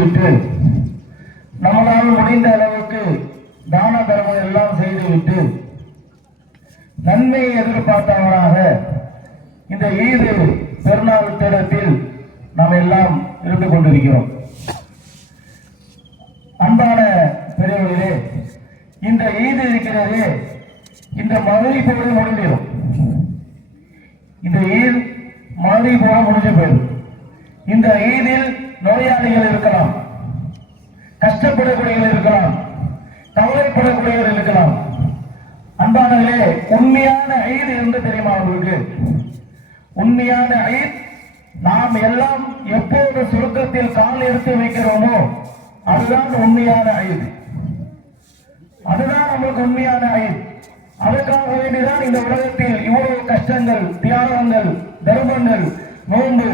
விட்டு நம்மளால் முடிந்த அளவுக்கு தான தர்மம் எல்லாம் செய்துவிட்டு நன்மையை எதிர்பார்த்தவராக இந்த ஈது பெருநாள் தினத்தில் நாம் எல்லாம் இருந்து கொண்டிருக்கிறோம். அன்பான பெரியவர்களே, இந்த ஈது இருக்கிறது, இந்த மதுரை போல முடிஞ்சிடும். இந்த ஈத் மதுரை போல முடிஞ்ச போயிடும். இந்த ஈதில் நோயாளிகள் இருக்கலாம், கஷ்டப்படக்கூடியவர்கள் இருக்கலாம், கவலைப்படக்கூடியவர்கள் இருக்கலாம். அன்பானவர்களே, உண்மையான ஈத் என்று தெரியுமா உங்களுக்கு? உண்மையான ஈத் நாம் எல்லாம் எப்போது சுருக்கத்தில் கால் எடுத்து வைக்கிறோமோ அதுதான் உண்மையான ஈத். அதுதான் நம்மளுக்கு உண்மையான ஈத். அதற்காக வேண்டிதான் இந்த உலகத்தில் இவ்வளவு கஷ்டங்கள், தியாகங்கள், தர்மங்கள், நோன்பு,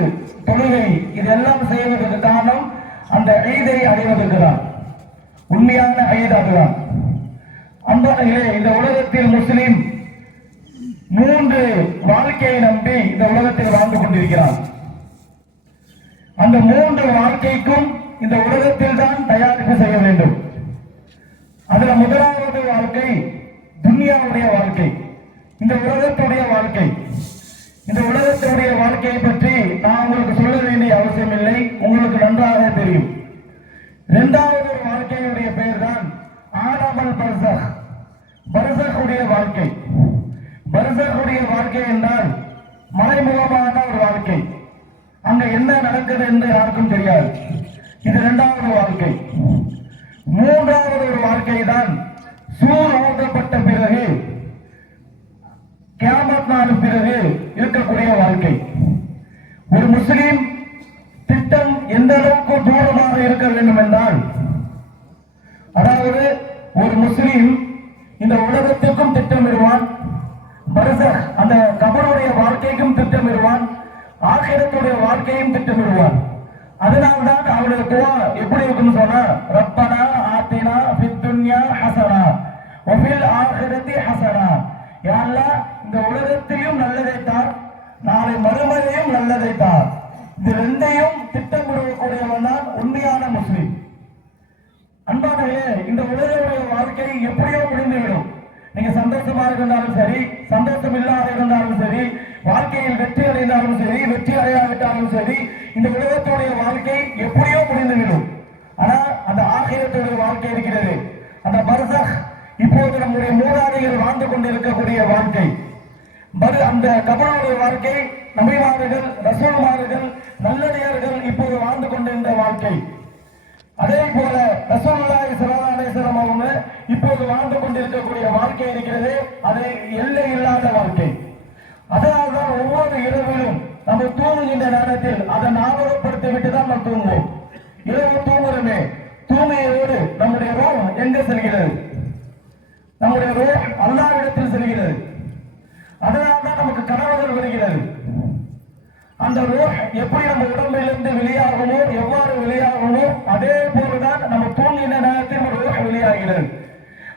தொழுகை இதெல்லாம் செய்வதற்கு காரணம் அந்த ஈதை அடைவதற்கு தான். உண்மையான ஈத் அதுதான். அன்பானவர்களே, இந்த உலகத்தில் முஸ்லிம் 3 வாழ்க்கையை நம்பி இந்த உலகத்தில் வாழ்ந்து கொண்டிருக்கிறார். அந்த 3 வாழ்க்கைக்கும் இந்த உலகத்தில் தான் தயாரிப்பு செய்ய வேண்டும். அதுல முதலாவது வாழ்க்கை துன்யாவுடைய வாழ்க்கை, இந்த உலகத்துடைய வாழ்க்கை. இந்த உலகத்துடைய வாழ்க்கையை பற்றி நான் உங்களுக்கு சொல்ல வேண்டிய அவசியம் இல்லை, உங்களுக்கு நன்றாக தெரியும். இரண்டாவது வாழ்க்கையுடைய பெயர் தான் ஆலமுல் பர்சக், பர்சக்குடைய வாழ்க்கை. பர்சக்குடைய வாழ்க்கை என்றால் மறைமுகமான ஒரு வாழ்க்கை. அங்க என்ன நடக்குது என்று யாருக்கும் தெரியாது. இது இரண்டாவது வாழ்க்கை. மூன்றாவது ஒரு வாழ்க்கை தான் சூர் ஊதப்பட்ட பிறகு, கியாமத் நாள் பிறகு இருக்கக்கூடிய வாழ்க்கை. ஒரு முஸ்லிம் திட்டம் எந்த அளவுக்கு தூரமாக இருக்க வேண்டும் என்றால், அதாவது ஒரு முஸ்லிம் இந்த உலகத்திற்கும் திட்டமிடுவான், பர்சக் அந்த கபருடைய வாழ்க்கைக்கும் திட்டமிடுவான், ஆகிரத்துடைய வாழ்க்கையும் திட்டமிடுவான். அதனால்தான் அவருடைய துஆ எப்படி இருக்குன்னு சொன்னா, ரப்பனா ஆத்தினா ஃபித் துன்யா ஹஸனா வ ஃபில் ஆகிரத்தி ஹஸனா. யா அல்லாஹ், இந்த உலகத்திலும் நல்லதை தார், நாளை மறுமையிலும் நல்லதை தார். இது ரெண்டையும் திட்டமிடக்கூடியவன் தான் உண்மையான முஸ்லிம். அன்பானவர்களே, இந்த உலகத்துடைய வாழ்க்கை எப்படியோ முடிந்துவிடும். நீங்க சந்தோஷமா இருந்தாலும் சரி, சந்தோஷம் இல்லாத இருந்தாலும் சரி, வாழ்க்கையில் வெற்றி அடைந்தாலும் சரி, வெற்றி அடையாவிட்டாலும் சரி, இந்த உலகத்துடைய வாழ்க்கை எப்படியோ முடிந்துவிடும். ஆனா அந்த ஆகிரத்துடைய வாழ்க்கை இருக்கிறது, அந்த பர்சக், இப்போது நம்முடைய மூதாதைகள் வாழ்ந்து கொண்டிருக்கக்கூடிய வாழ்க்கை. அந்த கபருடைய வாழ்க்கை நபிமார்கள், ரசூல்மார்கள், நல்லடியார்கள் இப்போது வாழ்ந்து கொண்டிருந்த வாழ்க்கை. அதே போல ரசூலுல்லாஹி ஸல்லல்லாஹு அலைஹி வஸல்லம் அவங்க இப்போது வாழ்ந்து கொண்டிருக்கக்கூடிய வாழ்க்கை இருக்கிறது, அது எல்லை இல்லாத வாழ்க்கை. அதனால்தான் ஒவ்வொரு இரவிலும் நம்ம தூங்குகின்ற நேரத்தில் அதை ஞாபகப்படுத்தி விட்டு தான் நம்ம தூங்குவோம். இரவு தூங்குறோமே, தூங்கியோடு நம்முடைய ரூஹ் எங்க செல்கிறது? நம்முடைய ரூஹ் அல்லாஹ்விடத்தில் செல்கிறது. அதனால்தான் நமக்கு கனவுகள் வருகிறது. அந்த ரூஹ் எப்படி நம்ம உடம்பிலிருந்து வெளியாகுமோ, எவ்வாறு வெளியாகுமோ, அதே போலதான் நம்ம தூங்கின நேரத்தில் ரூஹ் வெளியாகிறது.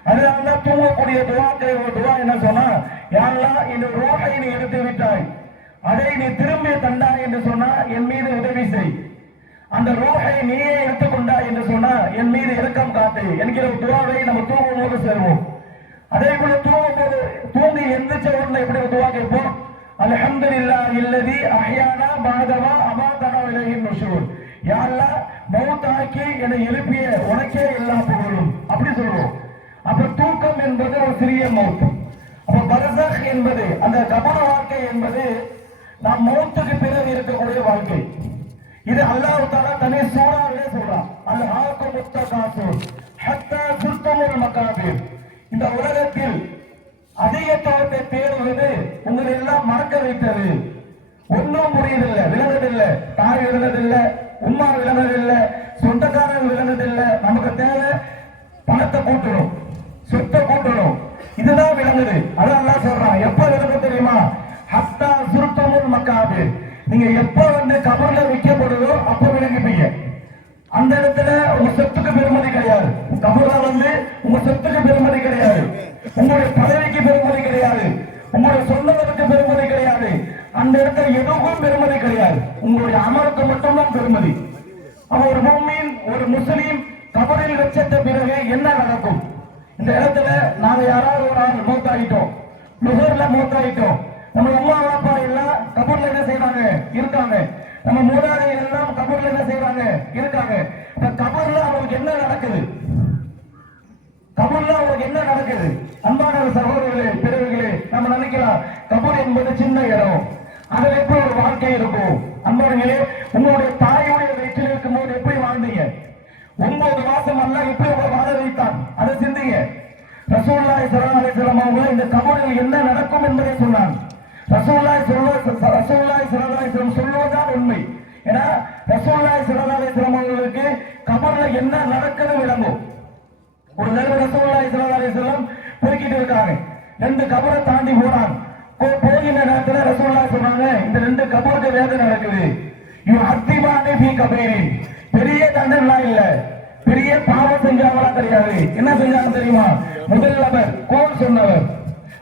அதனால்தான் தூங்கக்கூடிய துவா என்ன சொன்னா, யா அல்லாஹ், இந்த ரூஹை நீ எடுத்து விட்டாய், அதை நீ திரும்பி தந்தாய் என்று சொன்னா என் மீது உதவி செய். அந்த ரூஹை நீயே எடுத்துக்கொண்டாய் என்று சொன்னா என் மீது இரக்கம் காட்டு என்கிற ஒரு துவாவை நம்ம தூங்கும் போது செல்வோம். அதே போல தூங்கும் போது, தூங்கி எந்திரிச்ச உடனே எப்படி ஒரு துவா கேட்போம்? அல்ஹம்துலில்லாஹி அல்லதி அஹ்யானா பஅதமா அமாதனா இலைஹின் நுஷூர். யா அல்லாஹ், மௌத்தாக்கி என்னை எழுப்பிய உனக்கே எல்லா புகழும், அப்படி சொல்லுவோம். அப்ப தூக்கம் என்பது ஒரு சிறிய மௌத். அப்ப பர்சக் என்பது, அந்த கபர் வாழ்க்கை என்பது நாம் மௌத்துக்கு பிறகு இருக்கக்கூடிய வாழ்க்கை. இது அல்லாஹ் தஆலா தனி சூராவிலே சொல்றான், அல்ஹாக்கும் முத்தகாசுர் ஹத்தா சுர்துமுல் மகாபிர். இந்த உலகத்தில் அதிகத்துவத்தை தேடுவது உங்களை எல்லாம் மறக்க வைத்தது. ஒன்றும் புரியுதில்லை, விளங்குதில்லை, தாய் விளங்குதில்லை, உம்மா விளங்குதில்லை, சொந்தக்காரர்கள் விளங்குதில்லை. நமக்கு தேவை பணத்தை கூட்டணும், சொத்தை கூட்டணும், இதுதான் விளங்குது. அதான் அல்லாஹ் சொல்றான், எப்ப விளங்கு தெரியுமா? ஹத்தா சுர்துமுல் மகாபிர். நீங்க எப்ப கபர்ல வைக்கப்படுதோ அப்ப விளங்கிப்பீங்க. அந்த இடத்துல உங்க சொத்துக்கு பெருமதி கிடையாது. கபர்ல உங்க சொத்துக்கு பெருமதி கிடையாது, உங்களுடைய பதவிக்கு பெருமதி கிடையாது, உங்களுடைய சொந்தத்துக்கு பெருமதி கிடையாது. அந்த இடத்துல எதுவும் பெருமதி கிடையாது, உங்களுடைய அமலுக்கு மட்டும்தான் பெருமதி. அப்ப ஒரு முஃமின் ஒரு முஸ்லீம் கபரில் வச்சத பிறகு என்ன நடக்கும்? இந்த இடத்துல நாங்க யாராவது ஒரு ஆள் மூத்தாயிட்டோம், நுகர்ல மூத்தாயிட்டோம், நம்ம அம்மா அப்பா எல்லாம் கபூர்ல என்ன செய்வாங்க? இருக்காங்க. நம்ம மூதாதைகள் எல்லாம் கபூர்ல என்ன செய்வாங்க? இருக்காங்க. இப்ப கபூர்ல அவங்களுக்கு என்ன நடக்குது? கபூர்ல அவங்களுக்கு என்ன நடக்குது? அன்பான சகோதரர்களே, பிறகுகளே, நம்ம நினைக்கலாம் கபூர் என்பது சின்ன இடம், அதுல எப்படி ஒரு வாழ்க்கை இருக்கும்? அன்பானங்களே, உங்களுடைய தாயுடைய வயிற்றில் இருக்கும் போது எப்படி வாழ்ந்தீங்க? 9 மாசம் அல்ல எப்படி உங்களை வாழ வைத்தான்? அதை சிந்திங்க. ரசூலுல்லாஹி ஸல்லல்லாஹு அலைஹி வஸல்லம் அவங்க இந்த கபூரில் என்ன நடக்கும் என்பதை சொன்னாங்க. ரசூலுல்லாஹி ஸல்லல்லாஹு அலைஹி வஸல்லம் சொல்வதுதான் உண்மை. ஏன்னா ரசூலுல்லாஹி ஸல்லல்லாஹு அலைஹி வஸல்லம் அவங்களுக்கு கபூர்ல என்ன நடக்குது விளங்கும். ஒரு தடவை ரசூலுல்லாஹி ஸல்லல்லாஹு அலைஹி வஸல்லம் போய்கிட்டு இருக்காங்க, 2 கபரை தாண்டி போறாங்க. போகின்ற நேரத்தில் ரசூலுல்லாஹி சொன்னாங்க, இந்த 2 கபருக்கு வேதனை நடக்குது. அத்திமானே ஃபீ கபீரின், பெரிய தண்டனை இல்ல, பெரிய பாவம் செஞ்சவங்களா கிடையாது. என்ன செஞ்சாங்க தெரியுமா? முதல் நபர் கோல் சொன்னவர்,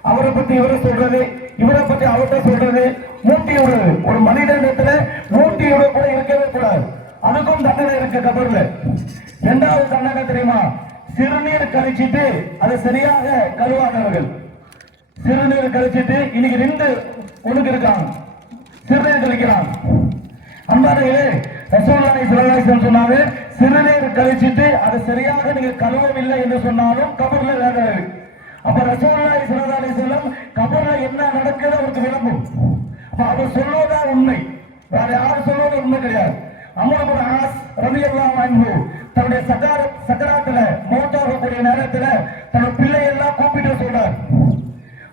அவரை பத்தி இவரை சொல்றது, இவரை பத்தி அவர்கிட்ட சொல்றது, மூட்டி விடுறது. ஒரு மனிதனிடத்துல மூட்டி விட கூட இருக்கவே கூடாது, அதுக்கும் தண்டனை இருக்கு கபர்ல. 2வது தண்டனை தெரியுமா? சிறுநீர் கழிச்சிட்டு அதை சரியாக கழுவாதவர்கள். சிறுநீர் கழிச்சிட்டு இன்னைக்கு 2 ஒண்ணுக்கு இருக்காங்க, சிறுநீர் கழிக்கிறாங்க. அன்பார்களே, ரசூலுல்லாஹி ஸல்லல்லாஹு அலைஹி வஸல்லம் சொன்னாங்க, சிறுநீர் கழிச்சிட்டு அது சரியாக நீங்க கழுவவில்லை என்று சொன்னாலும் கபர்ல வேதனை இருக்கு. அப்ப ரசூலுல்லாஹி ஸல்லல்லாஹு அலைஹி வஸல்லம் கபர்ல என்ன நடக்குது அவருக்கு விளங்கும். அப்ப அவர் சொல்வதுதான் உண்மை, வேற யாரும் சொல்வது உண்மை கிடையாது. அம்ர் இப்னு ஆஸ் ரலியல்லாஹு அன்ஹு தன்னுடைய சக்கராத்துல மௌத்தாகக்கூடிய நேரத்துல தன்னுடைய பிள்ளை எல்லாம் கூப்பிட்டு சொல்றார்,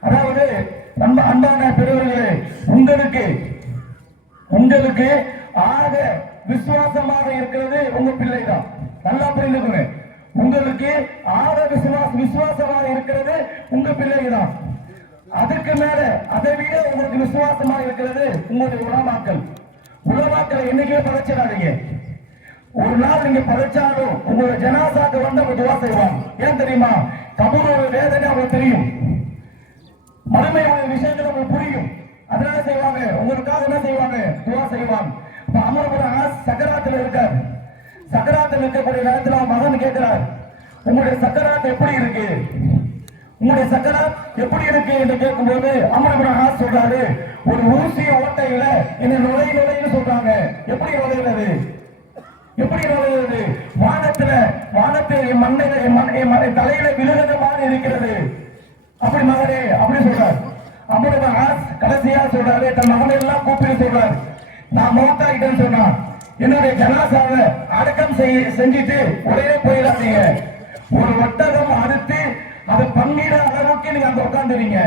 அதாவது அன்பான பெரியவர்களே, உங்களுக்கு ஆக விசுவாசமாக இருக்கிறது உங்க பிள்ளை தான். நல்லா புரிந்துக்கோங்க, உங்களுக்கு ஆக விசுவாசமாக இருக்கிறது உங்க பிள்ளை தான். அதுக்கு மேல அதை விட உங்களுக்கு விசுவாசமாக இருக்கிறது உங்களுடைய உலமாக்களை என்னைக்கே படைச்சிடாதீங்க. ஒரு நாள் நீங்க படைச்சாலும் உங்களுடைய ஜனாசாக்கு வந்து அவங்க துவா செய்வாங்க. ஏன் தெரியுமா? கபூரோட வேதனை அவங்களுக்கு தெரியும், மறுமையோட விஷயங்கள் அவங்களுக்கு புரியும். அதனால செய்வாங்க, உங்களுக்காக என்ன செய்வாங்க? துவா செய்வாங்க. அமர் இப்னு ஆஸ் சக்கராத்துல இருக்கார். சக்கராத்தில் இருக்கக்கூடிய நேரத்தில் அவன் மகன் கேட்கிறார், உங்களுடைய சக்கராத் எப்படி இருக்கு? உங்களுடைய சக்கராத் எப்படி இருக்கு என்று கேட்கும்போது அமர் இப்னு ஆஸ் சொல்றாரு, ஒரு ஊசிய ஓட்டையில என்ன நுழைன்னு சொல்றாங்க. எப்படி நுழைகிறது? வானத்தில் மண்ணை தலையில விழுகிற மாதிரி இருக்கிறது. அப்படி மகனே அப்படி சொல்றாரு. அமர் இப்னு ஆஸ் கடைசியா சொல்றாரு, தன் மகனை எல்லாம் கூப்பிட்டு சொல்றாரு, நான் மௌத்தாயிட்டேன்னு சொன்னா என்னுடைய ஜனாசாவை அடக்கம் செஞ்சுட்டு உடனே போயிடாதீங்க. ஒரு ஒட்டகம் அறுத்து அதை பங்கிட அளவுக்கு நீங்க அங்க உட்காந்துருவீங்க.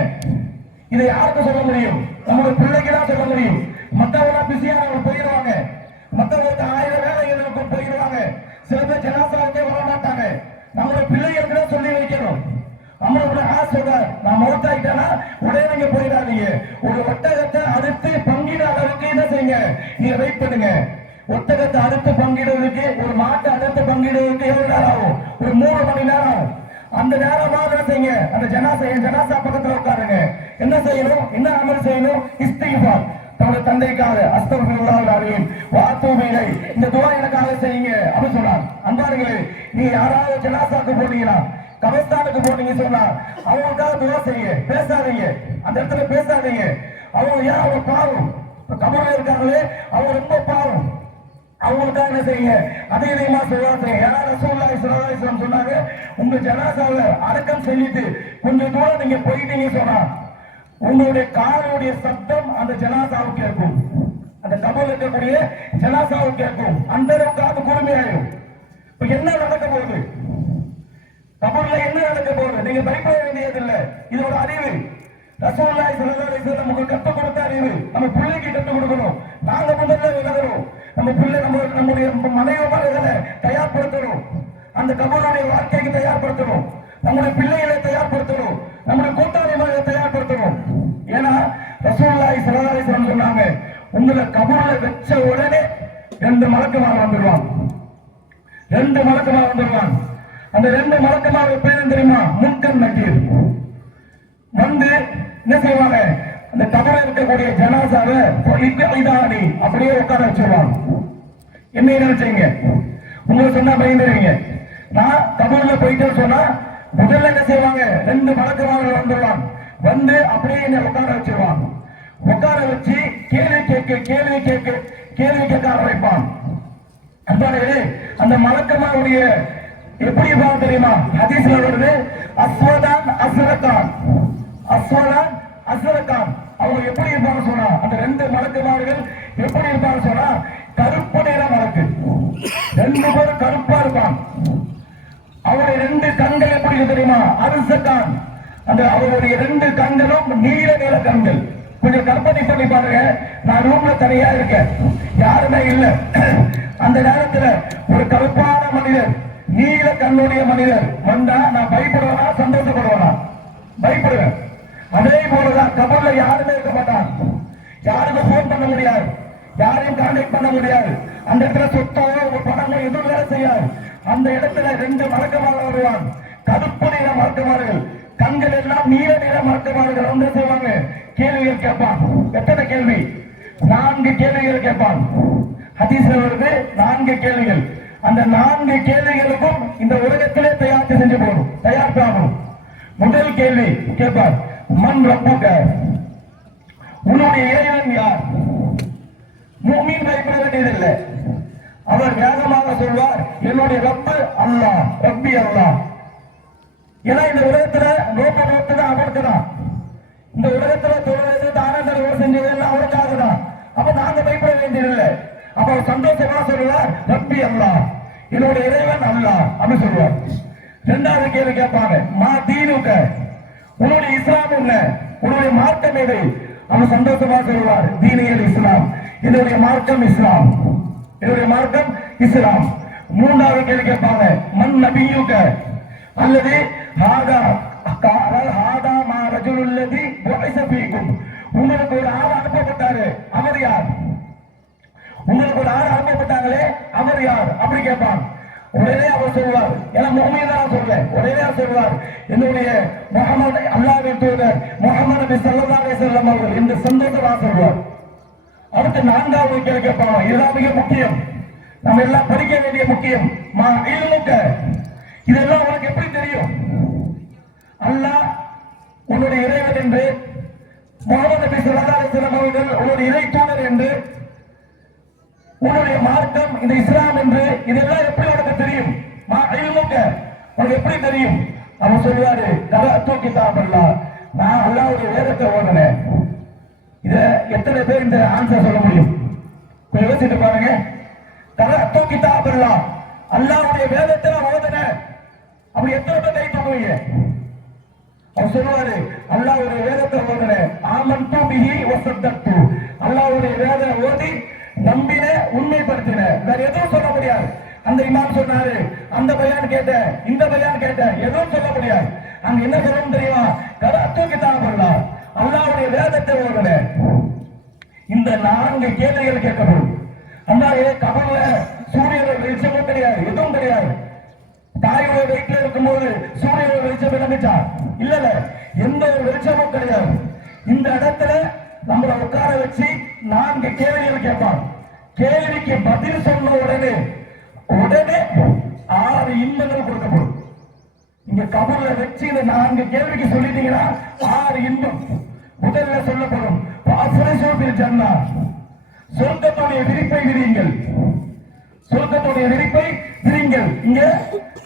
இதை யாருக்கு சொல்ல முடியும்? நம்மளுடைய பிள்ளைக்கு தான் சொல்ல முடியும். மற்றவங்க பிஸியா அவங்க போயிடுவாங்க, மற்றவங்களுக்கு 1000 வேலைகளுக்கு போயிடுவாங்க. சில பேர் ஜனாசாவுக்கே வர மாட்டாங்க. நம்மளுடைய பிள்ளைகளுக்கு தான் சொல்லி வைக்கணும். நம்மளோட ஆசை சொல்றார், நான் மௌத்தாயிட்டேன்னா உடனே நீங்க போயிடாதீங்க. ஒரு ஒட்டகத்தை அறுத்து பங்கிட அளவுக்கு என்ன செய்யுங்க? நீங்க வெயிட் பண்ணுங்க. ஒட்டகத்தை அறுத்து பங்கிடுவதற்கு, ஒரு மாட்டை அறுத்து பங்கிடுவதற்கு எவ்வளவு நேரம் ஆகும்? ஒரு 3 மணி நேரம் ஆகும். அந்த நேரமா என்ன செய்யுங்க? அந்த ஜனாசா பக்கத்துல உட்காருங்க. என்ன செய்யணும்? என்ன அமல் செய்யணும்? இஸ்திக்ஃபார். தன்னுடைய தந்தைக்காக அஸ்தக்ஃபிருல்லாஹ் அலீம் வ அத்தூபு இலைஹ், இந்த துஆ எனக்காக செய்யுங்க அப்படி சொன்னார். அன்பார்களே, நீங்க யாராவது ஜனாசாக்கு போனீங்கன்னா, கபஸ்தானுக்கு போனீங்க சொன்னா அவங்களுக்காக துஆ செய்யுங்க. பேசாதீங்க, அந்த இடத்துல பேசாதீங்க. அவங்க ஏன்? அவங்க பாவம், கபர்ல இருக்காங்களே அவங்க ரொம்ப பாவம். அவங்களுக்காக என்ன செய்யுங்க? அதிகமா சொல்லுவாங்க. ஏன்னா ரசூலுல்லாஹி ஸல்லல்லாஹு அலைஹி வஸல்லம் சொன்னாங்க, உங்க ஜனாசாவை அடக்கம் செஞ்சுட்டு கொஞ்சம் தூரம் நீங்க போயிட்டீங்க சொன்னா உங்களுடைய காலுடைய சத்தம் அந்த ஜனாசாவுக்கு கேட்கும், அந்த கபர்ல இருக்கக்கூடிய ஜனாசாவுக்கு கேட்கும். அந்த அளவுக்கு அது கொடுமையாயிடும். இப்ப என்ன நடக்க போகுது? கபர்ல என்ன நடக்க போகுது? நீங்க பயப்பட வேண்டியதில்லை. இது ஒரு அறிவு. ரசூலுல்லாஹி ஸல்லல்லாஹு அலைஹி வஸல்லம் நமக்கு கற்றுக் கொடுத்த அறிவு. நம்ம பிள்ளைக்கு கற்றுக் கொடுக்கணும். நாங்க முதல்ல விலகணும். நம்ம பிள்ளை நம்முடைய மனைவிமார்களை தயார்படுத்தணும். அந்த கபருடைய வாழ்க்கைக்கு தயார்படுத்தணும். நம்முடைய பிள்ளைகளை தயார்படுத்தணும். நம்முடைய கூட்டாளிமார்களை தயார்படுத்தணும். ஏன்னா ரசூலுல்லாஹி ஸல்லல்லாஹு அலைஹி வஸல்லம் சொன்னாங்க, உங்களை கபர்ல வச்ச உடனே 2 மலக்குமார் வந்துடுவான். 2 மலக்குமார் வந்துடுவான். அந்த 2 மலக்குமார் பேர் தெரியுமா? முன்கர் நக்கீர். வந்து என்ன செய்வாங்க? அந்த கபரில் இருக்கக்கூடிய ஜனாசாவை அப்படியே உட்கார வச்சிருவாங்க. என்ன நினைச்சீங்க? உங்களுக்கு சொன்னா பயந்துருவீங்க. நான் கபூர்ல போயிட்டு சொன்னா முதல்ல என்ன செய்வாங்க, 2 மலக்குமார்கள் வந்துடுவாங்க. வந்து அப்படியே என்ன உட்கார வச்சிருவாங்க. உட்கார வச்சு கேள்வி கேட்க ஆரம்பிப்பான். அன்பானவர்களே, அந்த மலக்குமாருடைய எப்படி இருப்பாங்க தெரியுமா? ஹதீஸ்ல வருது, அஸ்வதான் அஸ்வரகான். அவங்க எப்படி இருப்பாங்க சொன்னா, அந்த 2 மலக்குமார்கள் எப்படி இருப்பாங்க சொன்னா, கருப்பு நிற மலக்கு, 2 பேரும் கருப்பா இருப்பான். அவருடைய 2 கண்கள் எப்படி தெரியுமா? அரிசகான். அந்த அவருடைய 2 கண்களும் நீல நிற கண்கள். கொஞ்சம் கற்பனை பண்ணி பாருங்க. நான் ரூம்ல தனியா இருக்கேன், யாருமே இல்ல. அந்த நேரத்துல ஒரு கருப்பான மனிதர், நீல கண்ணுடைய மனிதர் வந்தா நான் பயப்படுவேனா சந்தோஷப்படுவேனா? பயப்படுவேன். அதே போலதான் கபர்ல யாருமே இருக்க மாட்டான். யாருக்கும் போன் பண்ண முடியாது, யாரையும் கான்டாக்ட் பண்ண முடியாது. அந்த இடத்துல சொத்தோ ஒரு பணமோ எதுவும் வேலை செய்யாது. அந்த இடத்துல 2 மலக்குமார்கள் வருவான், கருப்பு நிற மலக்குமார்கள், கண்கள் எல்லாம் நீல நிற மலக்குமார்கள் வந்து செய்வாங்க. கேள்விகள் கேட்பான். எத்தனை கேள்வி? 4 கேள்விகள் கேட்பான். ஹதீஸ்ல வருது 4 கேள்விகள். அந்த 4 கேள்விகளுக்கும் இந்த உலகத்திலே தயாரித்து செஞ்சு போகணும், தயாரிப்பாகணும். முதல் கேள்வி கேட்பார், மன் ரப்புக, உன்னுடைய இறைவன் யார்? முஃமின் பயப்பட வேண்டியதில்லை. அவர் வேகமாக சொல்வார், என்னுடைய ரப்பு அல்லாஹ், ரப்பி அல்லாஹ். ஏன்னா இந்த உலகத்துல நோக்கதான் அவருக்கு தான். இந்த உலகத்துல தொழில் தானங்கள் செஞ்சது எல்லாம் அவருக்காக தான். அப்ப நாங்க பயப்பட வேண்டியதில்லை. அப்ப சந்தோஷமா சொல்லுவார், ரப்பி அல்லாஹ், என்னுடைய இறைவன் அல்லாஹ் அப்படின்னு சொல்லுவார். 2வது கேள்வி கேட்பாங்க, மா தீனுக, உன்னுடைய இஸ்லாம் என்ன, உன்னுடைய மார்க்கம் எது? அவன் சந்தோஷமா சொல்லுவார், தீனியல் இஸ்லாம், என்னுடைய மார்க்கம் இஸ்லாம், என்னுடைய மார்க்கம் இஸ்லாம். 3வது கேள்வி கேட்பாங்க, மன் நபியுக, அல்லது உங்களுக்கு ஒரு ஆள் அனுப்பப்பட்டாரு, அவர் யார்? உங்களுக்கு ஒரு ஆள் அனுப்பப்பட்டாங்களே, அவர் யார் அப்படி கேட்பான். உடனே அவர் சொல்வார், ஏன்னா முஹம்மதான் சொல்றேன், உடனே சொல்வார், என்னுடைய முஹம்மது அல்லாஹ்வின் தூதர் முஹம்மது நபி ஸல்லல்லாஹு அலைஹி வஸல்லம் அவர்கள் என்று சந்தோஷமா சொல்வார். அடுத்து 4வது கேள்வி கேட்பாங்க, இதுதான் மிக முக்கியம், நம்ம எல்லாம் படிக்க வேண்டிய முக்கியம். மா இல்முக, இதெல்லாம் உனக்கு எப்படி தெரியும்? அல்லாஹ் உன்னுடைய இறைவன் என்று, முஹம்மது நபி ஸல்லல்லாஹு அலைஹி வஸல்லம் அவர்கள் உன்னுடைய இறை தூதர் என்று, உன்னுடைய மார்க்கம் இந்த இஸ்லாம் என்று, இதெல்லாம் எப்படி உனக்கு தெரியும்? மா இல்முக, உனக்கு எப்படி தெரியும்? அவன் சொல்லுவாரு, கரஅத்து கிதாப் அல்லாஹ், நான் அல்லாஹ்வுடைய வேதத்தை ஓதுனேன். இத எத்தனை பேர் இந்த ஆன்சர் சொல்ல முடியும்? கொஞ்சம் யோசிச்சு பாருங்க. கரஅத்து கிதாப் அல்லாஹ், அல்லாஹ்வுடைய வேதத்தை நான் ஓதுனேன். அப்படி எத்தனை பேர் கை தூக்குவீங்க? அவர் சொல்லுவாரு, அல்லாஹ்வுடைய வேதத்தை ஓதுனேன், ஆமன்து பிஹி வஸத்தக்து, அல்லாஹ்வுடைய வேதத்தை ஓதி நம்பின, உண்மைப்படுத்தின. வேற எதுவும் சொல்ல முடியாது. அந்த இமாம் சொன்னாரு, அந்த பையன் கேட்ட, இந்த பையன் கேட்ட, எதுவும் சொல்ல முடியாது. அங்க என்ன சொல்லணும் தெரியுமா? கரஅத்து கிதாப் அல்லாஹ், அல்லாஹ்வுடைய வேதத்தை ஓதுனேன். இந்த 4 கேள்விகள் கேட்கப்படும். அல்லாஹ்வே கபர்ல சூரியனோட வெளிச்சமும் கிடையாது, எதுவும் கிடையாது. தாயோட வயிற்றுல இருக்கும்போது சூரியனோட வெளிச்சம் விளங்குச்சா? இல்ல, எந்த ஒரு வெளிச்சமும் கிடையாது. இந்த இடத்துல நம்மளை உட்கார வச்சு 4 கேள்விகள் கேட்பான். கேள்விக்கு பதில் சொன்ன உடனே 6 இன்பங்கள் கொடுக்கப்படும். இங்க கபர்ல வச்சு இந்த 4 கேள்விக்கு சொல்லிட்டீங்கன்னா 6 இன்பம் முதல்ல சொல்லப்படும். ஜன்னா, சொர்க்கத்துடைய விரிப்பை விரியுங்கள், சொர்க்கத்துடைய விரிப்பை விரியுங்கள். இங்க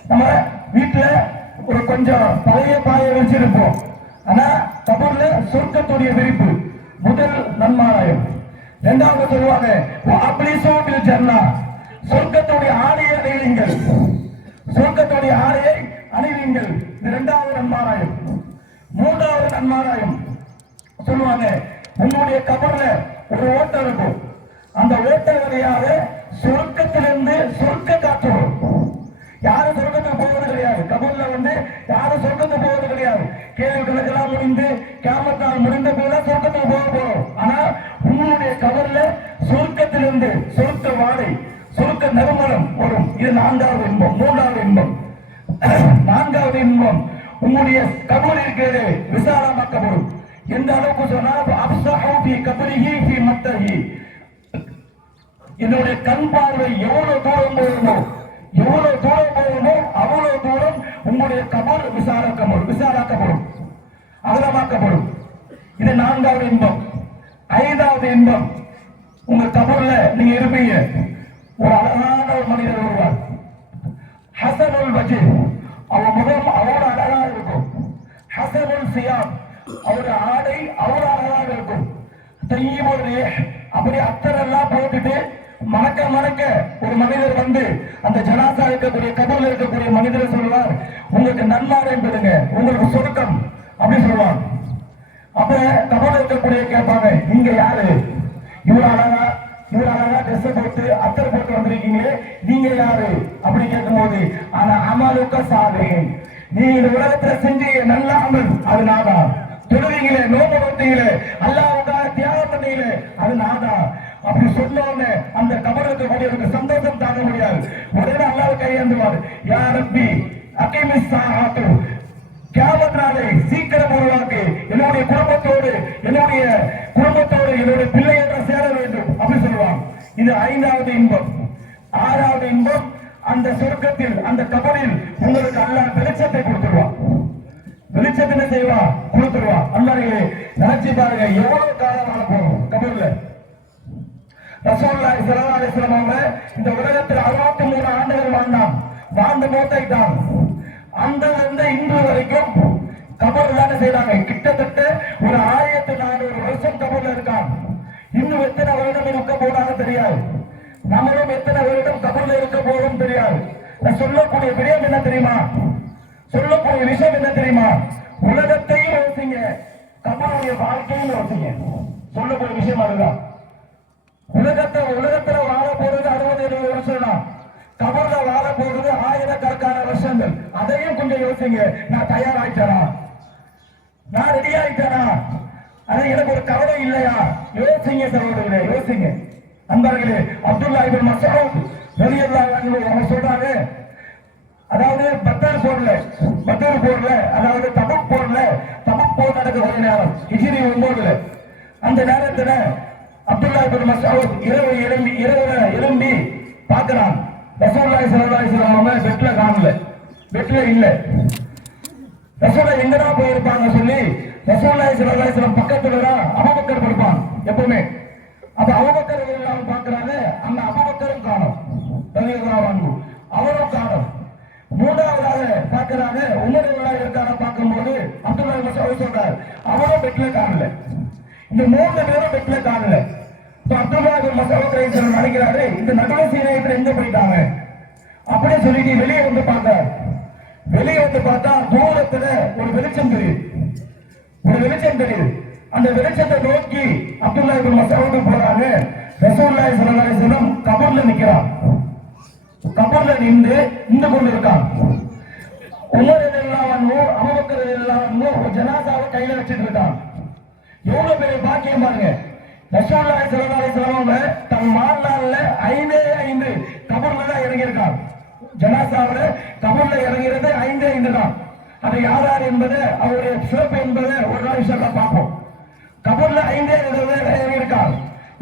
நம்ம வீட்டுல ஒரு கொஞ்சம் பழைய பாயை வச்சிருப்போம், ஆனா கபர்ல சொர்க்கத்துடைய விரிப்பு முதல் நன்மாராயம். 2வது சொல்லுவாங்க, ஜன்னா, சொர்க்கத்துடைய ஆடையை அணிவீங்கள், சொர்க்கத்துடைய ஆடையை அணிவீங்கள். இது 2வது நன்மாராயம். 3வது நன்மாராயம் சொல்லுவாங்க, உங்களுடைய கபர்ல ஒரு ஓட்டம் இருக்கும், அந்த ஓட்ட வழியாக சொர்க்கத்திலிருந்து சொர்க்க காற்று வரும். யாரும் சொர்க்கத்துக்கு போவது கிடையாது. கபர்ல யாரும் சொர்க்கத்துக்கு போவது கிடையாது. கேள்வி கணக்கெல்லாம் முடிந்து கியாமத் முடிந்த போதுதான் சொர்க்கத்துக்கு போக போறோம். ஆனா உங்களுடைய கபர்ல சொர்க்கத்திலிருந்து சொர்க்க வாடை, சொர்க்க நறுமணம் வரும். இது 4வது இன்பம். 3வது இன்பம், 4வது இன்பம், உங்களுடைய கபர் இருக்கிறது விசாலமாக்கப்படும். எந்த அளவுக்கு சொன்னால், என்னுடைய கண் பார்வை எவ்வளவு தூரம் போகுமோ, எவ்வளவு தூரம் போகணுமோ அவ்வளவு தூரம் உங்களுடைய கபர் விசாலாக்கப்படும், அகலமாக்கப்படும். இது 4வது இன்பம். 5வது இன்பம், உங்க கபர்ல நீங்க இருப்பீங்க, ஒரு அழகான ஒரு மனிதர் வருவார். ஹசனுல் வஜி, அவர் முகம் அவ்வளவு அழகாக இருக்கும். ஹசனுல் சியாம், அவருடைய ஆடை அவ்வளவு அழகாக இருக்கும். தையிபுர் ரீஹ், அப்படி அத்தரெல்லாம் போட்டுட்டு மணக்க மணக்க ஒரு மனிதர் வந்து அந்த ஜனாசா இருக்கக்கூடிய கபர்ல இருக்கக்கூடிய மனிதர் சொல்லுவார், உங்களுக்கு நன்மாரம் பெறுங்க, உங்களுக்கு சொர்க்கம் அப்படி சொல்லுவார். அப்ப கபர்ல இருக்கக்கூடிய கேட்பாங்க, நீங்க யாரு? இவ்வளவு அழகா ட்ரெஸ் போட்டு அத்தர் போட்டு வந்திருக்கீங்களே, நீங்க யாரு அப்படி கேட்கும் போது, ஆனா அமலுக்க சாதேன், நீ இந்த உலகத்துல செஞ்ச நல்ல அமல் அது நாதா, தொழுவீங்களே, நோம்பு வைத்தீங்களே, அல்லாஹ்வுக்காக தியாகம் பண்ணீங்களே, அது நாதா அப்படி சொன்னோன்னு அந்த கபருக்கு கூடிய சந்தோஷம் தாங்க முடியாது. உடனே அல்லாஹ் கையேந்துவார், யா ரப்பி அகீமிஸ் ஸாஅத்து, கியாமத் நாளை சீக்கிரம் உருவாக்கி என்னுடைய குடும்பத்தோடு என்னுடைய பிள்ளைகள் சேர வேண்டும் அப்படி சொல்லுவாங்க. இது 5வது இன்பம். 6வது இன்பம், அந்த சொர்க்கத்தில் அந்த கபரில் உங்களுக்கு அல்லாஹ் வெளிச்சத்தை கொடுத்துருவான். வெளிச்சத்தை என்ன செய்வான்? கொடுத்துருவான். அல்லாஹ்வே நினைச்சு பாருங்க, எவ்வளவு காலமாக போகும் கபர்ல. ரசூலுல்லாஹி ஸல்லல்லாஹு அலைஹி வஸல்லம் அவங்க இந்த உலகத்தில் 63 ஆண்டுகள் வாழ்ந்து மூத்தாயிட்டாங்க. அந்த இன்று வரைக்கும் கபர் தானே செய்யறாங்க. கிட்டத்தட்ட ஒரு 1400 வருஷம் கபர்ல இருக்காங்க. இன்னும் எத்தனை வருடம் இருக்க போனாலும் தெரியாது. நம்மளும் எத்தனை வருடம் கபர்ல இருக்க போதும் தெரியாது. சொல்லக்கூடிய விடயம் என்ன தெரியுமா? சொல்லக்கூடிய விஷயம் என்ன தெரியுமா? உலகத்தையும் யோசிங்க, கபருடைய வாழ்க்கையும் யோசிங்க. சொல்லக்கூடிய விஷயம் அதுதான். உலகத்துல வாழ போறது 60-70 வருஷம் தான். கபர்ல வாழ போறது ஆயிரக்கணக்கான வருஷங்கள். அதையும் கொஞ்சம் யோசிங்க. நான் தயாராயிட்டேனா? நான் ரெடி ஆயிட்டேனா? அது எனக்கு ஒரு கவலை இல்லையா? யோசிங்க சகோதரர்களே, யோசிங்க. அன்பர்களே, அப்துல்லா இப்னு மஸ்ஊத் ரலியல்லாஹு அன்ஹு அவங்க சொல்றாங்க, அதாவது பத்ர் போர்ல அதாவது தபுக் போர் நடக்கக்கூடிய நேரம் ஹிஜ்ரி 9ல, அந்த நேரத்துல அப்துல்லா இப்னு மஸ்ஊத் இரவு எழும்பி பார்க்கிறான், ரசூலுல்லாஹி ஸல்லல்லாஹு அலைஹி வஸல்லம் அவங்க பெட்ல இல்ல. ரசூலுல்லாஹ் எங்கடா போயிருப்பாங்க சொல்லி ரசூலுல்லாஹி ஸல்லல்லாஹு அலைஹி வஸல்லம் பக்கத்துல தான் அபூபக்கர் படுப்பான் எப்பவுமே. அப்ப அபூபக்கர் எல்லாம் பார்க்கறாங்க, அந்த அபூபக்கரும் காணோம், ரலியல்லாஹு அன்ஹு அவரும் காணோம். 3வதாக பார்க்கறாங்க, உமர் எல்லாம் இருக்கான பார்க்கும்போது அப்துல்லா இப்னு மஸ்ஊத் சொல்றார், அவரும் பெட்ல காணல. இந்த 3 பேரும் பெட்ல காணல. அப்துல்லா இப்னு மஸ்ஊத் ரலியல்லாஹு நினைக்கிறாரு, இந்த நடுவு சீனையத்துல எங்க போயிட்டாங்க அப்படியே சொல்லிட்டு வெளியே வந்து பார்த்தார். வெளியே வந்து பார்த்தா தூரத்துல ஒரு வெளிச்சம் தெரியுது. அந்த வெளிச்சத்தை நோக்கி அப்துல்லா இப்னு மஸ்ஊத் போறாங்க. ரசூலுல்லாஹி ஸல்லல்லாஹு அலைஹி வஸல்லம் கபர்ல நிக்கிறார். கபர்ல நின்று கொண்டிருக்கான். உமர் ரலியல்லாஹு அன்ஹு, அபூபக்கர் ரலியல்லாஹு அன்ஹு ஒரு ஜனாசாவை கையில வச்சிட்டு இருக்கான். எவ்வளவு பெரிய பாக்கியம் பாருங்க. ரசூலுல்லாஹி ஸல்லல்லாஹு அலைஹி வஸல்லம் தன் வாழ்நாள்ல 5 கபர்ல தான் இறங்கியிருக்கார். ஜனாசாவில கபர்ல இறங்கிறது 5 தான். அது யார் என்பது அவருடைய சிறப்பு என்பதை ஒரு நாள் இன்ஷாஅல்லாஹ் பார்ப்போம். கபர்ல 5 இறங்கியிருக்கார்.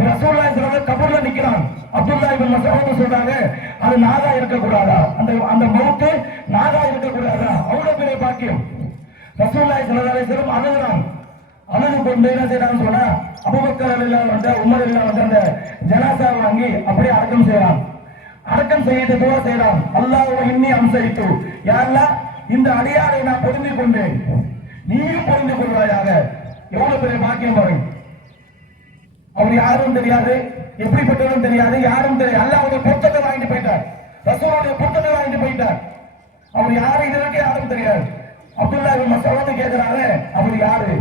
ரசூலுல்லாஹி ஸல்லல்லாஹு அலைஹி வஸல்லம் கபர்ல நிக்கிறான். அப்துல்லா இப்னு மஸ்ஊத் சொல்றாங்க, அது நாதா இருக்கக்கூடாதா? அந்த மௌத்து நாதா இருக்கக்கூடாதா? அவ்வளவு பெரிய பாக்கியம். ரசூலுல்லாஹி ஸல்லல்லாஹு அலைஹி வஸல்லம் அழுது கொண்டு என்ன செய்யறான்னு சொன்னா, அபூபக்கர் ரலியல்லாஹு அன்ஹு, உமர் ரலியல்லாஹு அன்ஹு அந்த ஜனாசா வாங்கி அப்படியே அடக்கம் செய்யறான். அடக்கம் செய்து துவா செய்யறான், அல்லாஹ்வ இன்னி அம்சைத்து, யா அல்லாஹ் இந்த அடியாரை நான் பொருந்தி கொண்டேன், நீயும் பொருந்தி கொள்வாயாக. எவ்வளவு பெரிய பாக்கியம் பாருங்க. அவர் யாரும் தெரியாது, எப்படிப்பட்டவரும் தெரியாது, யாரும் தெரியாது. அல்லாஹ்வுடைய பொருத்தத்தை வாங்கிட்டு போயிட்டார், ரசூலுடைய பொருத்தத்தை வாங்கிட்டு போயிட்டார். அவர் யாரு இதற்கு யாரும் தெரியாது. அப்துல்லா இப்னு மஸ்ஊத் கேட்கிறாங்க, அவர் யாரு?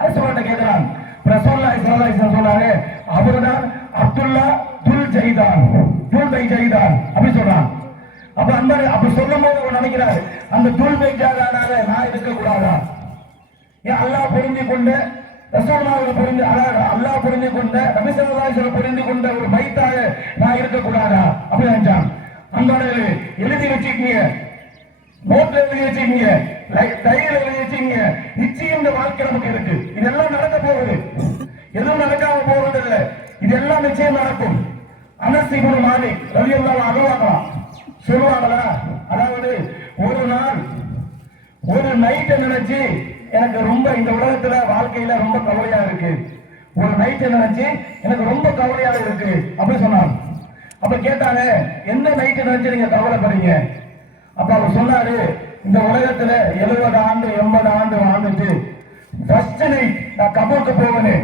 ரசூலுல்லாஹ் கேட்கிறான். ரசூலுல்லாஹி ஸல்லல்லாஹு அலைஹி வஸல்லம் சொன்னாங்க, அவர்தான் அப்துல்லா துல் ஜைதான் அப்படி சொல்றான். அப்ப அந்த அப்படி சொல்லும் போது அவர் நினைக்கிறாரு, அந்த துல் ஜைதானால நான் இருக்க கூடாதா? ஏன் அல்லாஹ் புரிந்து கொண்ட ரசூலுல்லாஹ் புரிந்து அல்லாஹ் புரிந்து கொண்ட நபி ஸல்லல்லாஹு அலைஹி வஸல்லம் புரிந்து கொண்ட ஒரு பைத்தாக நான் இருக்க கூடாதா அப்படி நினைச்சான். அந்த எழுதி வச்சுக்கீங்க, நோட்ல எழுதி வச்சுக்கீங்க, டைரியில எழுதி வச்சுக்கீங்க. நிச்சயம் இந்த வாழ்க்கை நமக்கு இருக்கு. இதெல்லாம் நடக்க போகுது, எதுவும் நடக்காம போறது இல்லை. இதெல்லாம் நிச்சயம் நடக்கும். அனஸ் இப்னு மாலிக் ரலியல்லாஹு அன்ஹு சொல்லுவாங்களா? அதாவது ஒரு நாள் ஒரு நைட்டை நினைச்சு எனக்கு ரொம்ப இந்த உலகத்துல வாழ்க்கையில ரொம்ப கவலையா இருக்கு, ஒரு நைட்டை நினைச்சு எனக்கு ரொம்ப கவலையா இருக்கு அப்படின்னு சொன்னாங்க. அப்ப கேட்டாங்க, எந்த நைட்டை நினைச்சு நீங்க கவலைப்படுறீங்க? அப்ப அவர் சொன்னாரு, இந்த உலகத்துல 70 ஆண்டு 80 ஆண்டு வாழ்ந்துட்டு ஃபர்ஸ்ட் நைட் நான் கபருக்கு போவேன்,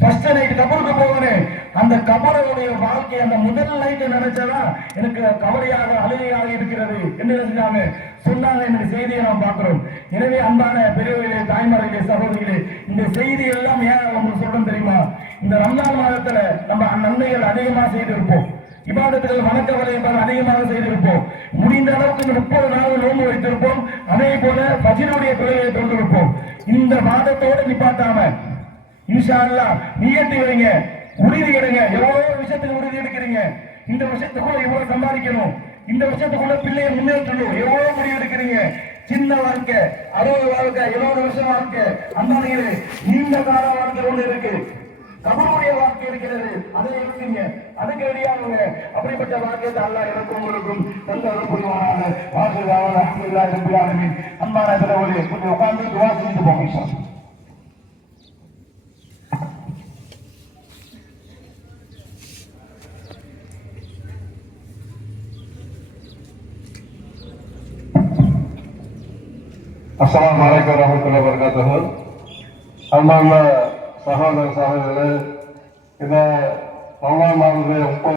ஃபர்ஸ்ட் நைட் கபருக்கு போவேன், அந்த கபருடைய வாழ்க்கை அந்த முதல் நைட்டை நினைச்சதா எனக்கு கவலையாக அழுகையாக இருக்கிறது என்று நினைச்சாங்க சொன்னாங்க. இந்த செய்தியை நாம் பார்க்கிறோம். எனவே அன்பான பெரியவர்களே, தாய்மார்களே, சகோதரிகளே, இந்த செய்தி எல்லாம் ஏன் உங்களுக்கு சொல்றோம் தெரியுமா? இந்த ரம்ஜான் மாதத்துல நம்ம நன்மைகள் அதிகமாக செய்திருப்போம், இபாதத்துகள் வணக்க வழிபாடு அதிகமாக செய்திருப்போம், முடிந்த அளவுக்கு இந்த 30 நாள் நோன்பு வைத்திருப்போம், அதே போல ஃபஜ்ருடைய தொழுகையை தொழுதிருப்போம். இந்த மாதத்தோடு நிப்பாட்டாம இன்ஷா அல்லாஹ் நியத்து வைங்க, உறுதி எடுங்க. எவ்வளவு விஷயத்துக்கு உறுதி எடுக்கிறீங்க? இந்த விஷயத்துக்குள்ள இவ்வளவு சம்பாதிக்கணும், இந்த விஷயத்துக்குள்ள பிள்ளைய முன்னேற்றணும், எவ்வளவு முடிவு எடுக்கிறீங்க? சின்ன வாழ்க்கை, 60 வாழ்க்கை, 70 வருஷம் வாழ்க்கை, அந்த நீண்ட கால வாழ்க்கை ஒண்ணு இருக்கு, கபருடைய வாழ்க்கை இருக்கிறது, அதை எடுத்தீங்க, அதுக்கு ரெடியாகுங்க. அப்படிப்பட்ட வாக்கியத்தை அல்லாஹ் எனக்கும் உங்களுக்கும் தந்தவர்கள் புரிவானாக. வாசல் அல்ஹம்துலில்லாஹி ரப்பில் ஆலமீன். அன்பான சகோதரர்களே, கொஞ்சம் உட்கார்ந்து துஆ செஞ்சுட்டு போங்க இன்ஷாஅல்லாஹ். அஸ்ஸலாமு அலைக்கும் வரஹ்மத்துல்லாஹி வபரகாத்துஹு. அன்பான சகோதர சகோதரிகளே, இந்த ரமலான் மாதத்தை